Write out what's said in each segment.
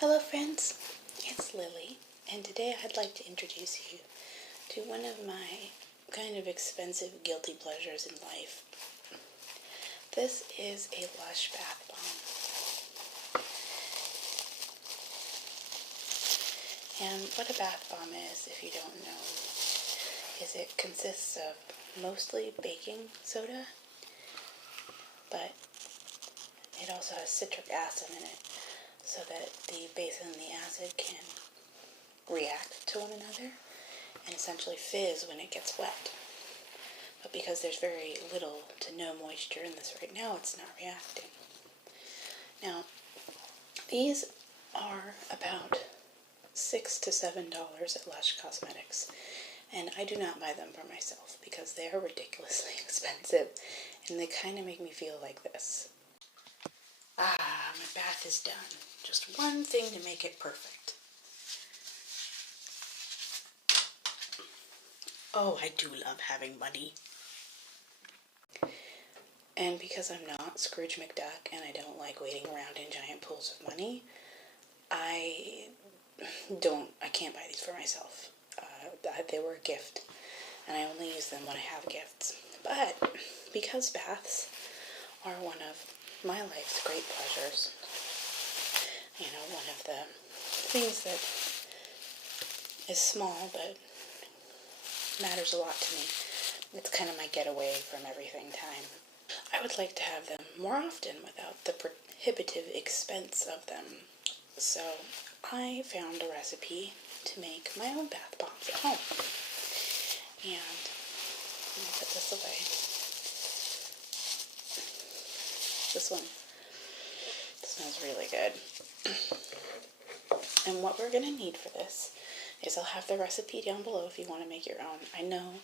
Hello friends, it's Lily, and today I'd like to introduce you to one of my kind of expensive guilty pleasures in life. This is a Lush bath bomb. And what a bath bomb is, if you don't know, is it consists of mostly baking soda, but it also has citric acid in it, so that the base and the acid can react to one another and essentially fizz when it gets wet. But because there's very little to no moisture in this right now, it's not reacting. Now, these are about $6 to $7 at Lush Cosmetics, and I do not buy them for myself because they are ridiculously expensive, and they kind of make me feel like this. My bath is done. Just one thing to make it perfect. Oh, I do love having money. And because I'm not Scrooge McDuck and I don't like waiting around in giant pools of money, I can't buy these for myself. They were a gift, and I only use them when I have gifts. But because baths are one of my life's great pleasures, one of the things that is small but matters a lot to me. It's kind of my getaway from everything time. I would like to have them more often without the prohibitive expense of them. So I found a recipe to make my own bath bombs at home. And I'm going to put this away. This one smells really good. And what we're going to need for this is I'll have the recipe down below if you want to make your own. I know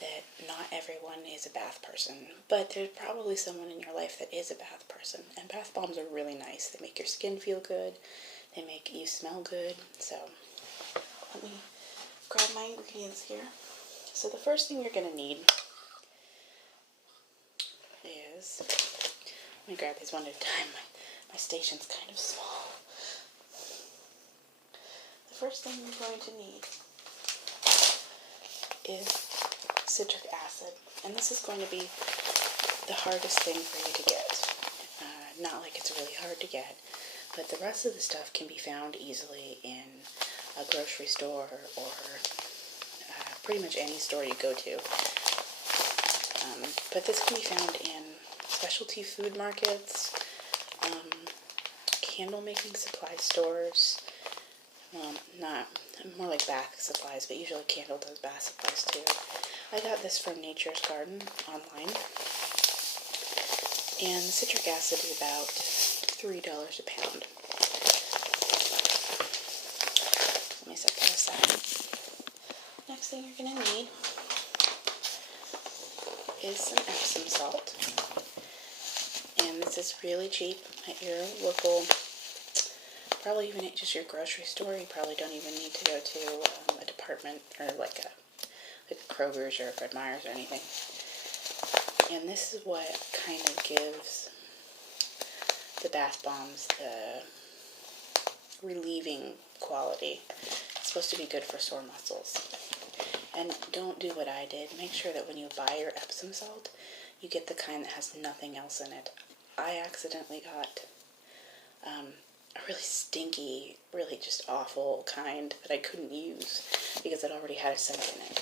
that not everyone is a bath person, but there's probably someone in your life that is a bath person. And bath bombs are really nice. They make your skin feel good. They make you smell good. So let me grab my ingredients here. So the first thing you're going to need is, let me grab these one at a time. My station's kind of small. The first thing you're going to need is citric acid, and this is going to be the hardest thing for you to get. Not like it's really hard to get, but the rest of the stuff can be found easily in a grocery store or pretty much any store you go to. But this can be found in specialty food markets, candle making supply stores, more like bath supplies, but usually candle does bath supplies too. I got this from Nature's Garden online, and the citric acid is about $3 a pound. Let me set that aside. Next thing you're going to need is some Epsom salt, and this is really cheap at your local, probably even at just your grocery store. You probably don't even need to go to a department or like a Kroger's or Fred Meyer's or anything. And this is what kind of gives the bath bombs the relieving quality. It's supposed to be good for sore muscles. And don't do what I did. Make sure that when you buy your Epsom salt, you get the kind that has nothing else in it. I accidentally got a really stinky, really just awful kind that I couldn't use because it already had a scent in it.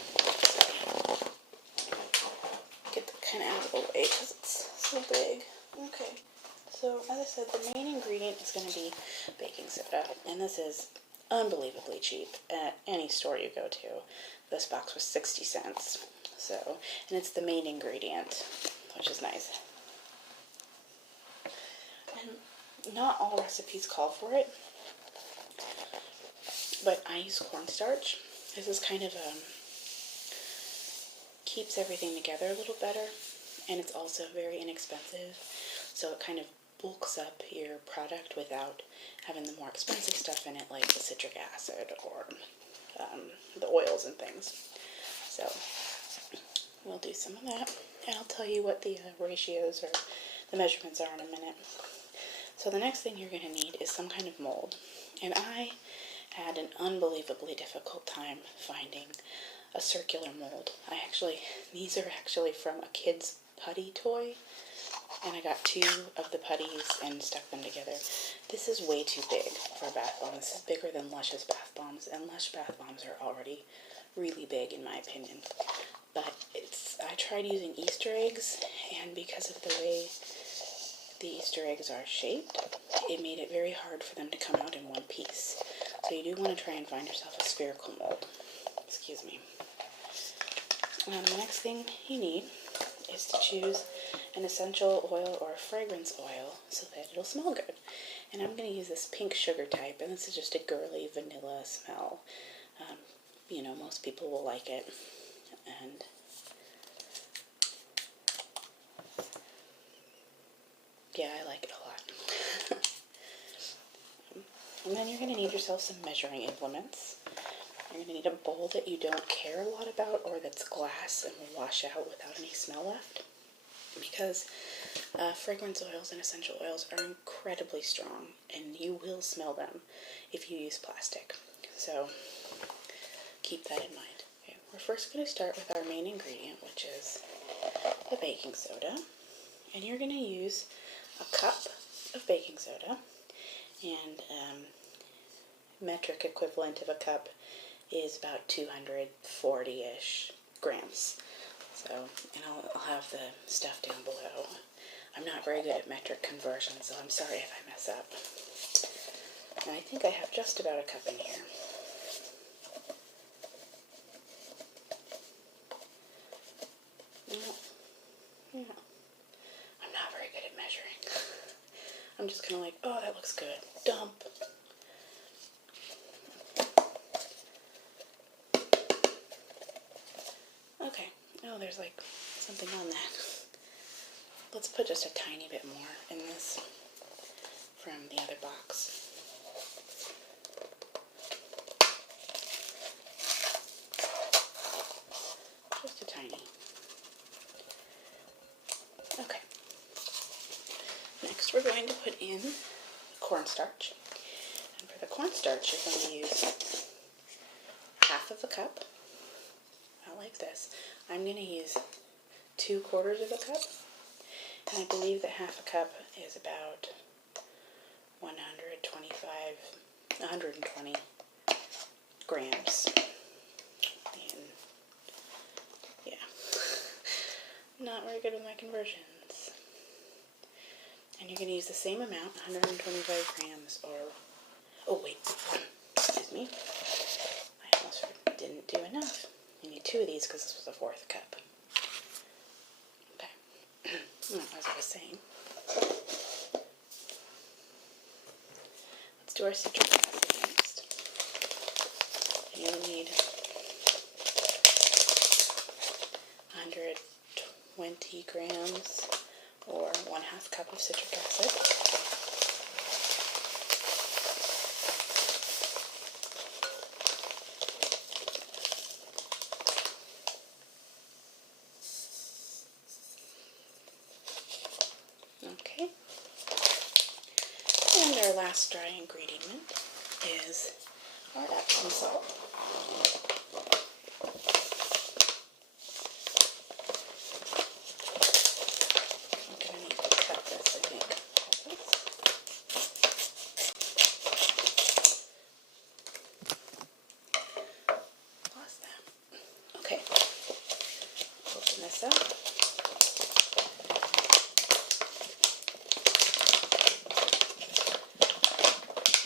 Get that kind of out of the way because it's so big. Okay, so as I said, the main ingredient is going to be baking soda, and this is unbelievably cheap at any store you go to. This box was 60 cents, and it's the main ingredient, which is nice. And not all recipes call for it, but I use cornstarch. This is kind of keeps everything together a little better, and it's also very inexpensive, so it kind of bulks up your product without having the more expensive stuff in it, like the citric acid or the oils and things. So we'll do some of that, and I'll tell you what the ratios or the measurements are in a minute. So So the next thing you're going to need is some kind of mold. And I had an unbelievably difficult time finding a circular mold. These are actually from a kid's putty toy, and I got 2 of the putties and stuck them together. This is way too big for a bath bomb. This is bigger than Lush's bath bombs, and Lush bath bombs are already really big in my opinion. But I tried using Easter eggs, and because of the way the Easter eggs are shaped, it made it very hard for them to come out in one piece. So you do want to try and find yourself a spherical mold. Excuse me. The next thing you need is to choose an essential oil or a fragrance oil so that it'll smell good. And I'm going to use this pink sugar type, and this is just a girly vanilla smell. You know, most people will like it. And yeah, I like it a lot. And then you're going to need yourself some measuring implements. You're going to need a bowl that you don't care a lot about, or that's glass and will wash out without any smell left. Because fragrance oils and essential oils are incredibly strong, and you will smell them if you use plastic. So keep that in mind. Okay, we're first going to start with our main ingredient, which is the baking soda. And you're going to use a cup of baking soda, and metric equivalent of a cup is about 240-ish grams. So, and I'll have the stuff down below. I'm not very good at metric conversion, so I'm sorry if I mess up. And I think I have just about a cup in here. No. I'm not very good at measuring. I'm just kind of like, oh, that looks good. Dump. Okay. Oh, there's like something on that. Let's put just a tiny bit more in this from the other box. Just a tiny. Okay. Next we're going to put in cornstarch. And for the cornstarch you're going to use half of a cup. Not like this. I'm going to use 2/4 of a cup. And I believe that half a cup is about 120 grams. And yeah, not very good with my conversions. And you're going to use the same amount, 125 grams, or, oh wait, excuse me, I almost didn't do enough. You need 2 of these because this was a 4th cup. Okay, as I was saying, let's do our citric acid next. You'll need 120 grams or 1/2 cup of citric acid. Okay. And our last dry ingredient is our Epsom salt. I'm going to need to cut this, I think. Lost that. Okay. Open this up.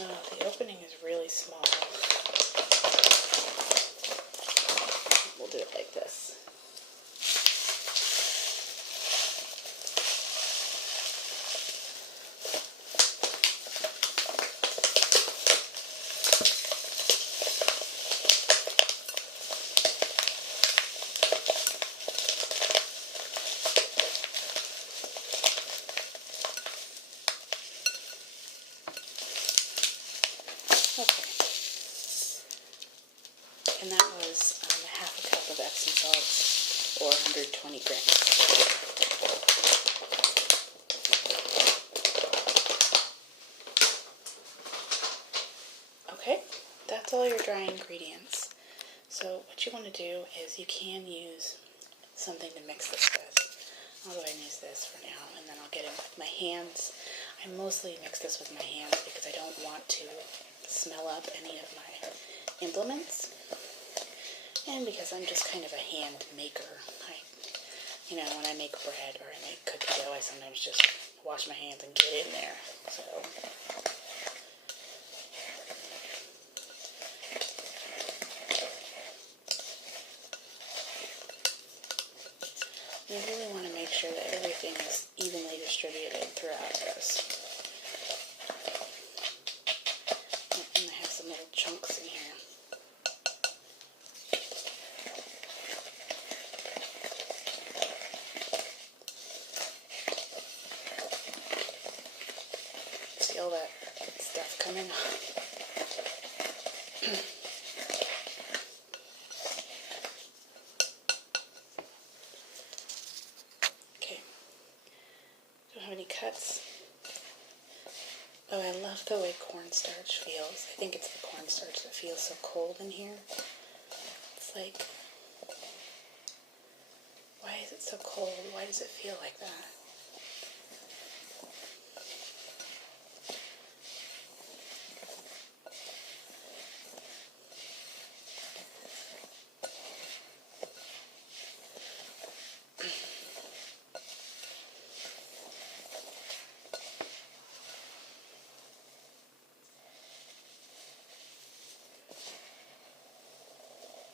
Oh, the opening is really small. We'll do it like this. Okay. And that was 1/2 cup of Epsom salt, or 120 grams. that's all your dry ingredients. So what you want to do is you can use something to mix this with. I'll go ahead and use this for now, and then I'll get in with my hands. I mostly mix this with my hands because I don't want to smell up any of my implements, and because I'm just kind of a hand maker. You know, when I make bread or I make cookie dough, I sometimes just wash my hands and get in there. So you really want to make sure that everything is evenly distributed throughout this. And I have some little chunks in here. See all that stuff coming off. Any cuts. Oh, I love the way cornstarch feels. I think it's the cornstarch that feels so cold in here. It's like, why is it so cold? Why does it feel like that?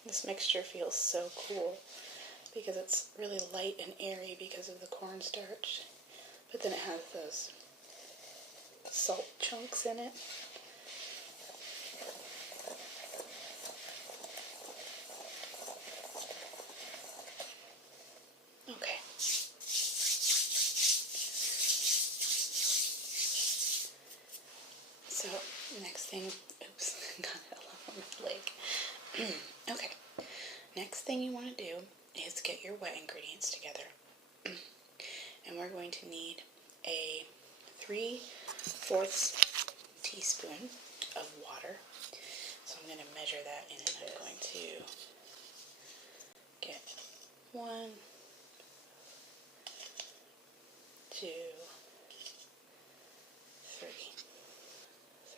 This mixture feels so cool because it's really light and airy because of the cornstarch, but then it has those salt chunks in it. Okay. So, next thing, oops, got it all over my leg. Okay, next thing you want to do is get your wet ingredients together. And we're going to need a 3/4 teaspoon of water. So I'm going to measure that in, and I'm going to get 1, 2, 3.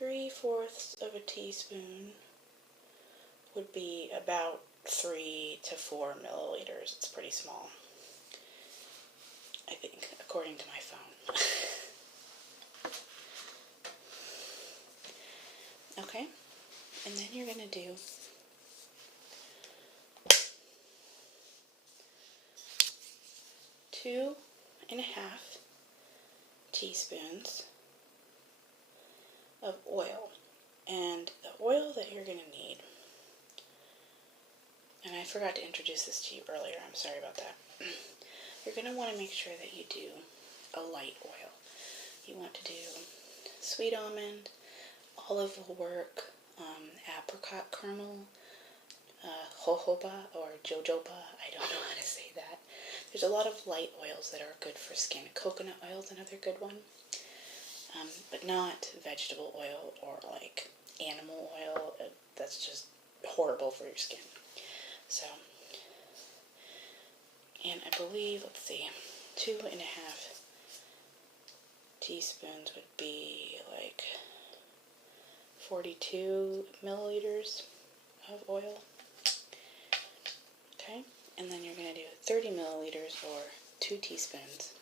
3/4 of a teaspoon would be about 3 to 4 milliliters. It's pretty small, I think, according to my phone. Okay, and then you're going to do 2.5 teaspoons of oil. And the oil that you're going to need, and I forgot to introduce this to you earlier, I'm sorry about that. You're going to want to make sure that you do a light oil. You want to do sweet almond, olive will work, apricot kernel, jojoba or jojoba, I don't know how to say that. There's a lot of light oils that are good for skin. Coconut oil is another good one, but not vegetable oil or like animal oil. That's just horrible for your skin. So, and I believe, let's see, 2.5 teaspoons would be like 42 milliliters of oil. Okay, and then you're going to do 30 milliliters or 2 teaspoons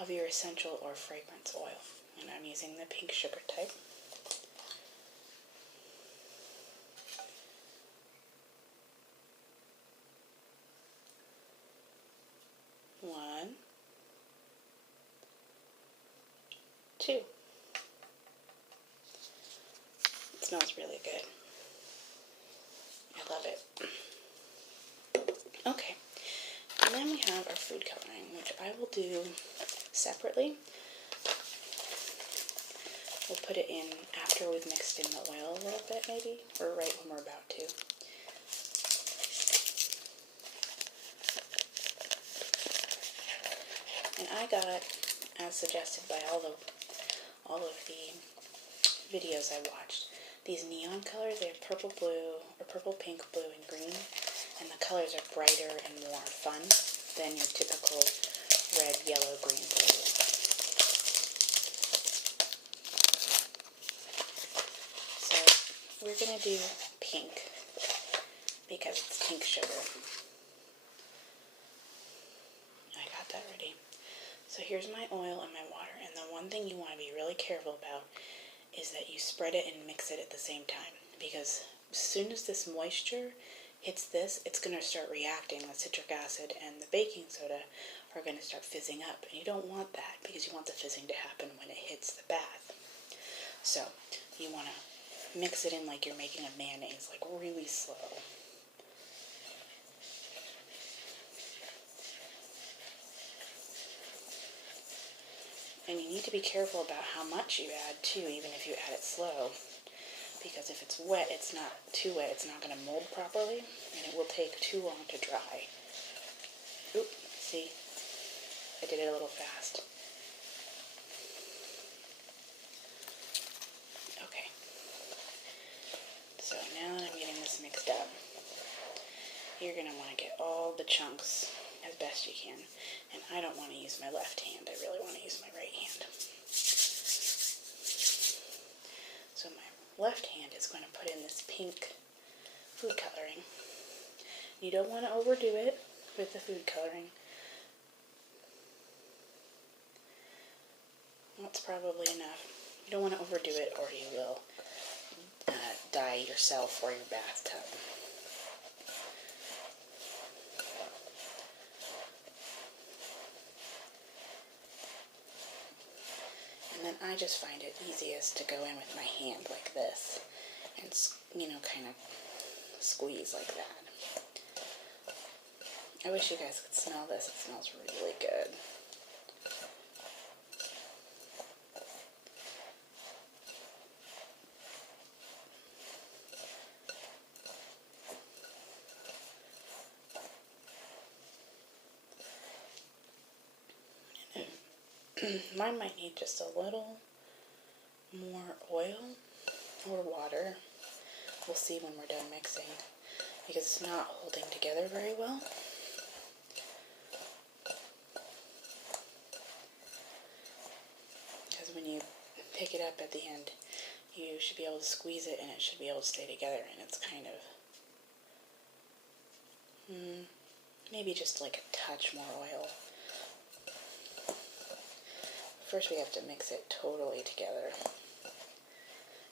of your essential or fragrance oil. And I'm using the pink sugar type. One, 2. It smells really good. I love it. Okay, and then we have our food coloring, which I will do separately. We'll put it in after we've mixed in the oil a little bit, maybe, or right when we're about to. And I got, as suggested by all of the videos I watched, these neon colors. They have purple, blue, or purple, pink, blue, and green. And the colors are brighter and more fun than your typical red, yellow, green, blue. So we're going to do pink because it's pink sugar. I got that ready. So here's my oil and my water, and the one thing you want to be really careful about is that you spread it and mix it at the same time, because as soon as this moisture hits this, it's going to start reacting. The citric acid and the baking soda are going to start fizzing up, and you don't want that because you want the fizzing to happen when it hits the bath. So you want to mix it in like you're making a mayonnaise, like really slow. And you need to be careful about how much you add too, even if you add it slow. Because if it's wet, it's not too wet, it's not going to mold properly, and it will take too long to dry. Oop, see? I did it a little fast. Okay. So now that I'm getting this mixed up, you're going to want to get all the chunks as best you can. And I don't want to use my left hand, I really want to use my right hand. So my left hand is going to put in this pink food coloring. You don't want to overdo it with the food coloring. That's probably enough. You don't want to overdo it or you will dye yourself or your bathtub. And then I just find it easiest to go in with my hand like this and, you know, kind of squeeze like that. I wish you guys could smell this. It smells really good. Mine might need just a little more oil or water. We'll see when we're done mixing, because it's not holding together very well. Because when you pick it up at the end, you should be able to squeeze it and it should be able to stay together, and it's kind of maybe just like a touch more oil. First we have to mix it totally together.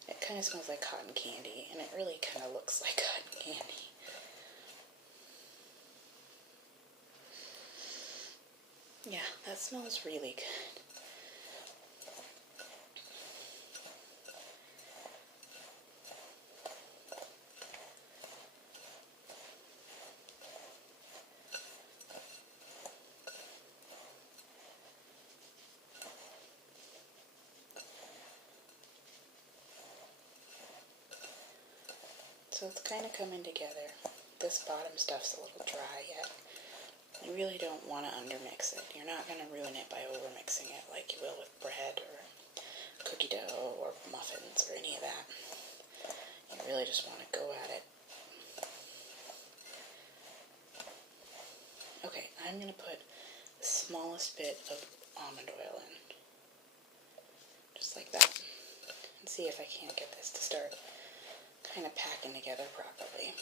It kind of smells like cotton candy, and it really kind of looks like cotton candy. Yeah, that smells really good. So it's kind of coming together. This bottom stuff's a little dry yet. You really don't want to undermix it. You're not going to ruin it by overmixing it like you will with bread or cookie dough or muffins or any of that. You really just want to go at it. Okay, I'm going to put the smallest bit of almond oil in. Just like that. And see if I can't get this to start kind of packing together properly.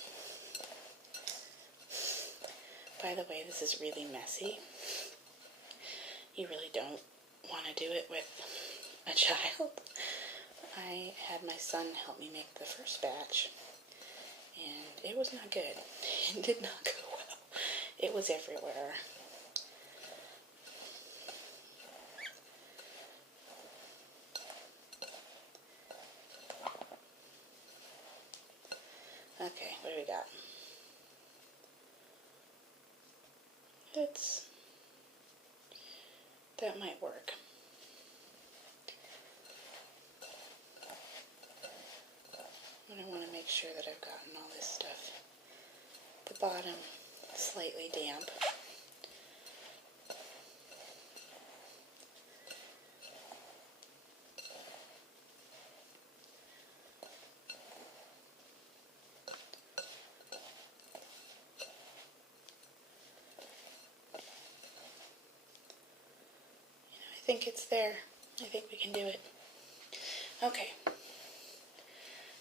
By the way, this is really messy. You really don't want to do it with a child. I had my son help me make the first batch, and it was not good. It did not go well. It was everywhere. Okay, what do we got? That might work. But I want to make sure that I've gotten all this stuff. The bottom slightly damp. think it's there. I think we can do it. Okay.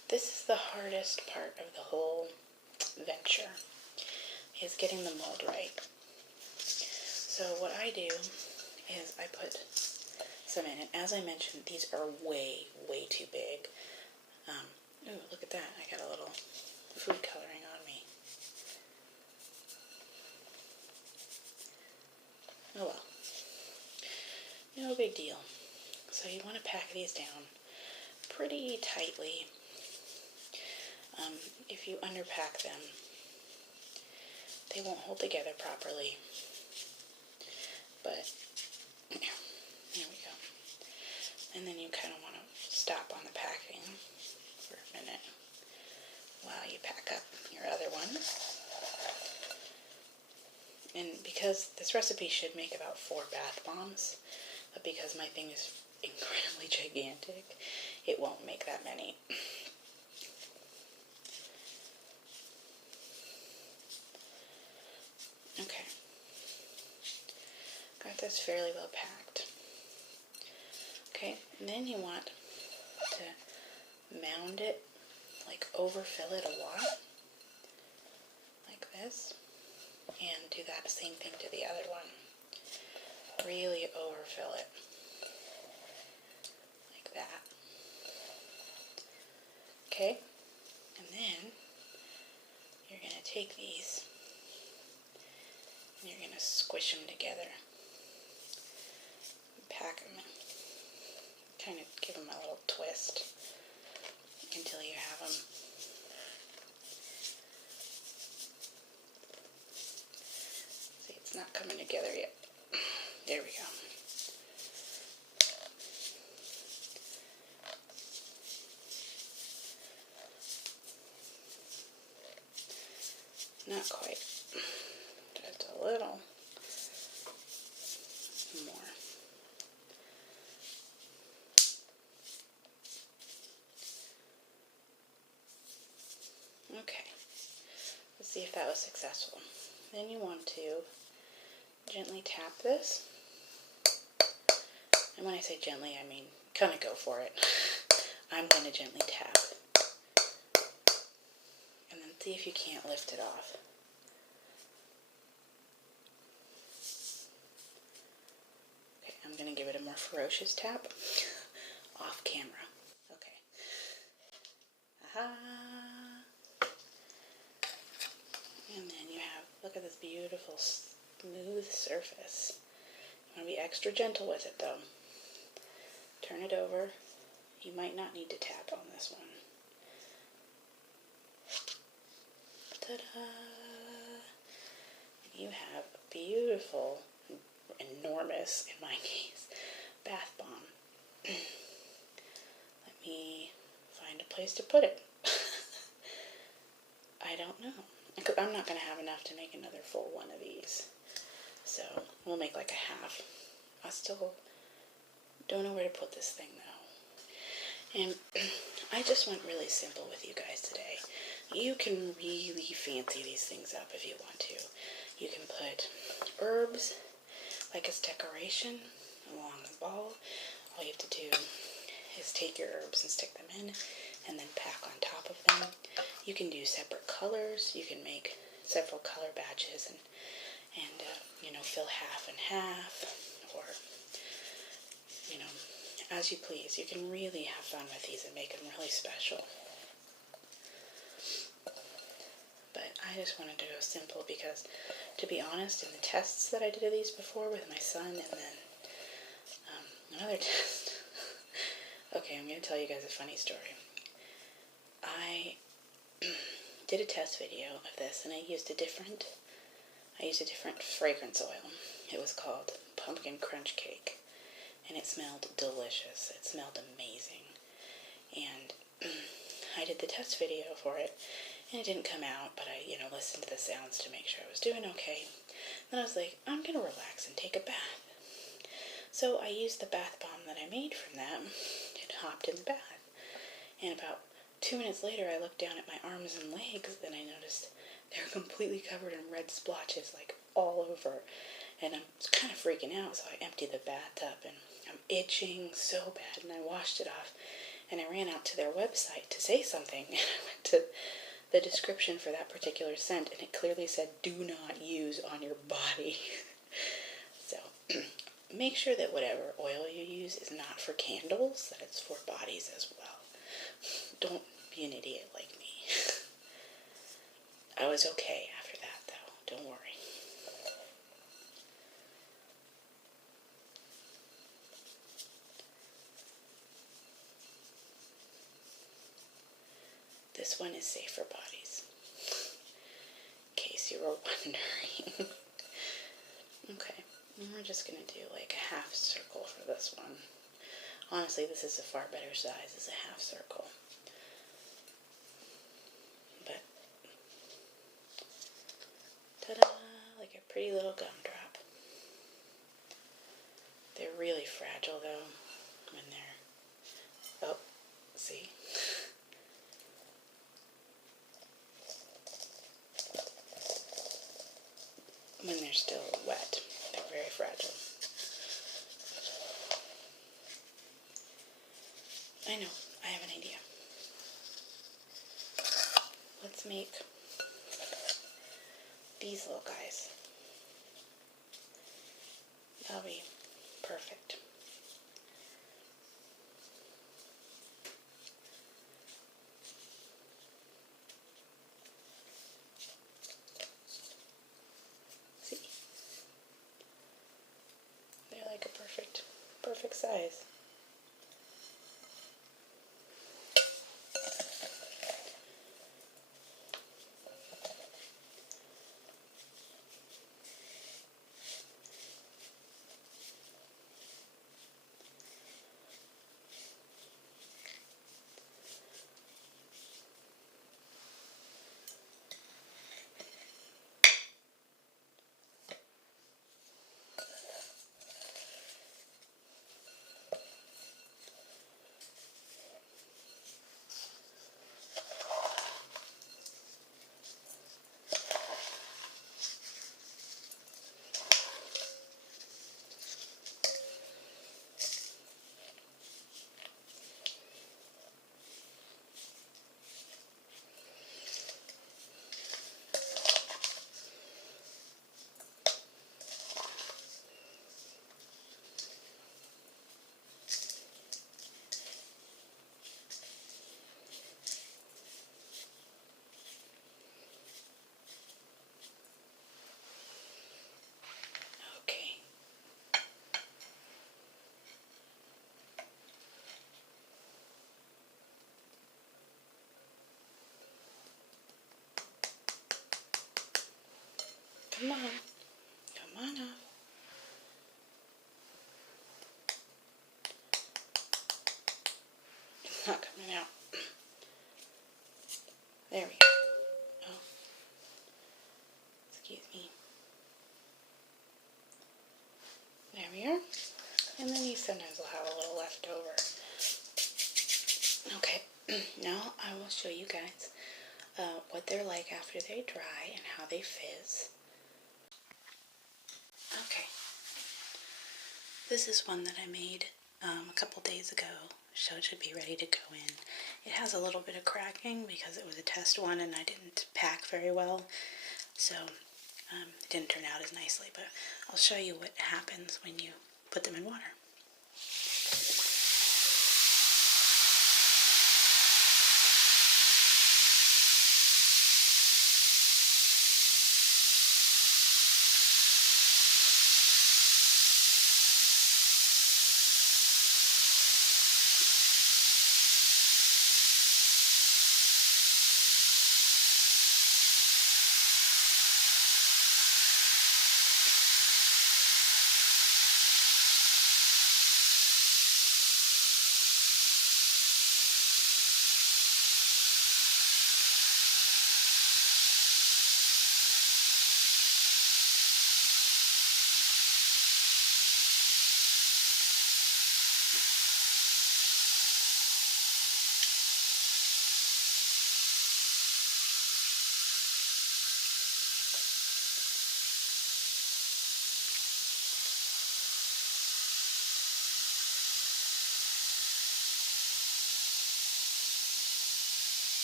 This is the hardest part of the whole venture, is getting the mold right. So what I do is I put some in, and as I mentioned, these are way, way too big. Ooh, look at that. I got a little food coloring on me. Oh well. No big deal. So you want to pack these down pretty tightly. If you underpack them, they won't hold together properly. But, there we go. And then you kind of want to stop on the packing for a minute while you pack up your other one. And because this recipe should make about 4 bath bombs, but because my thing is incredibly gigantic, it won't make that many. Okay. Got this fairly well packed. Okay, and then you want to mound it, like overfill it a lot, like this, and do that same thing to the other one. Really overfill it, like that. Okay, and then you're going to take these and you're going to squish them together. Pack them, kind of give them a little twist until you have them. See, it's not coming together yet. There we go. Not quite. Just a little more. Okay. Let's see if that was successful. Then you want to gently tap this. And when I say gently, I mean kind of go for it. I'm going to gently tap. And then see if you can't lift it off. Okay, I'm going to give it a more ferocious tap off camera. Okay. Aha! And then you have, look at this beautiful smooth surface. You want to be extra gentle with it though. Turn it over. You might not need to tap on this one. Ta-da! And you have a beautiful, enormous, in my case, bath bomb. Let me find a place to put it. I don't know. I'm not going to have enough to make another full one of these. So we'll make like a half. I still don't know where to put this thing though. And I just went really simple with you guys today. You can really fancy these things up if you want to. You can put herbs like as decoration along the ball. All you have to do is take your herbs and stick them in and then pack on top of them. You can do separate colors. You can make several color batches and you know, fill half and half, or, you know, as you please. You can really have fun with these and make them really special. But I just wanted to go simple because, to be honest, in the tests that I did of these before with my son, and then another test. Okay, I'm going to tell you guys a funny story. I did a test video of this, and I used a different fragrance oil. It was called Pumpkin Crunch Cake, and it smelled delicious. It smelled amazing. And I did the test video for it, and it didn't come out, but I, you know, listened to the sounds to make sure I was doing okay. Then I was like, I'm going to relax and take a bath. So I used the bath bomb that I made from that and hopped in the bath. And about 2 minutes later, I looked down at my arms and legs, and I noticed they're completely covered in red splotches, like all over. And I was kind of freaking out, so I emptied the bathtub, and itching so bad, and I washed it off, and I ran out to their website to say something, and I went to the description for that particular scent, and it clearly said, do not use on your body. So, make sure that whatever oil you use is not for candles, that it's for bodies as well. Don't be an idiot like me. I was okay after that, though. Don't worry. This one is safe for bodies, in case you were wondering. Okay, and we're just going to do like a half circle for this one. Honestly, this is a far better size as a half circle. But, ta-da, like a pretty little gumdrop. They're really fragile though, when they're, oh, see? When they're still wet, they're very fragile. I know, I have an idea. Let's make these little guys. That'll be perfect. See? They're like a perfect size. Come on. Come on up. It's not coming out. There we go. Oh. Excuse me. There we are. And then you sometimes will have a little left over. Okay. Now I will show you guys what they're like after they dry and how they fizz. Okay. This is one that I made a couple days ago, so it should be ready to go in. It has a little bit of cracking because it was a test one and I didn't pack very well, so it didn't turn out as nicely, but I'll show you what happens when you put them in water.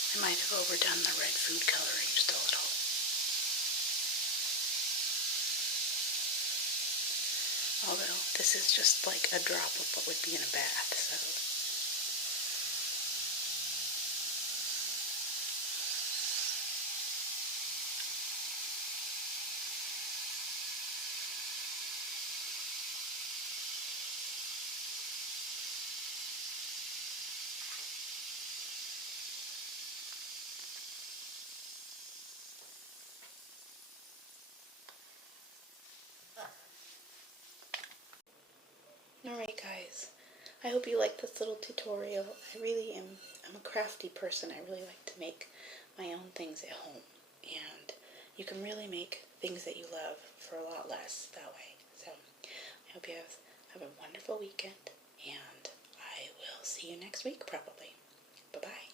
I might have overdone the red food coloring just a little. Although this is just like a drop of what would be in a bath, so. Alright guys, I hope you liked this little tutorial. I'm a crafty person. I really like to make my own things at home. And you can really make things that you love for a lot less that way. So I hope you have a wonderful weekend, and I will see you next week probably. Bye-bye.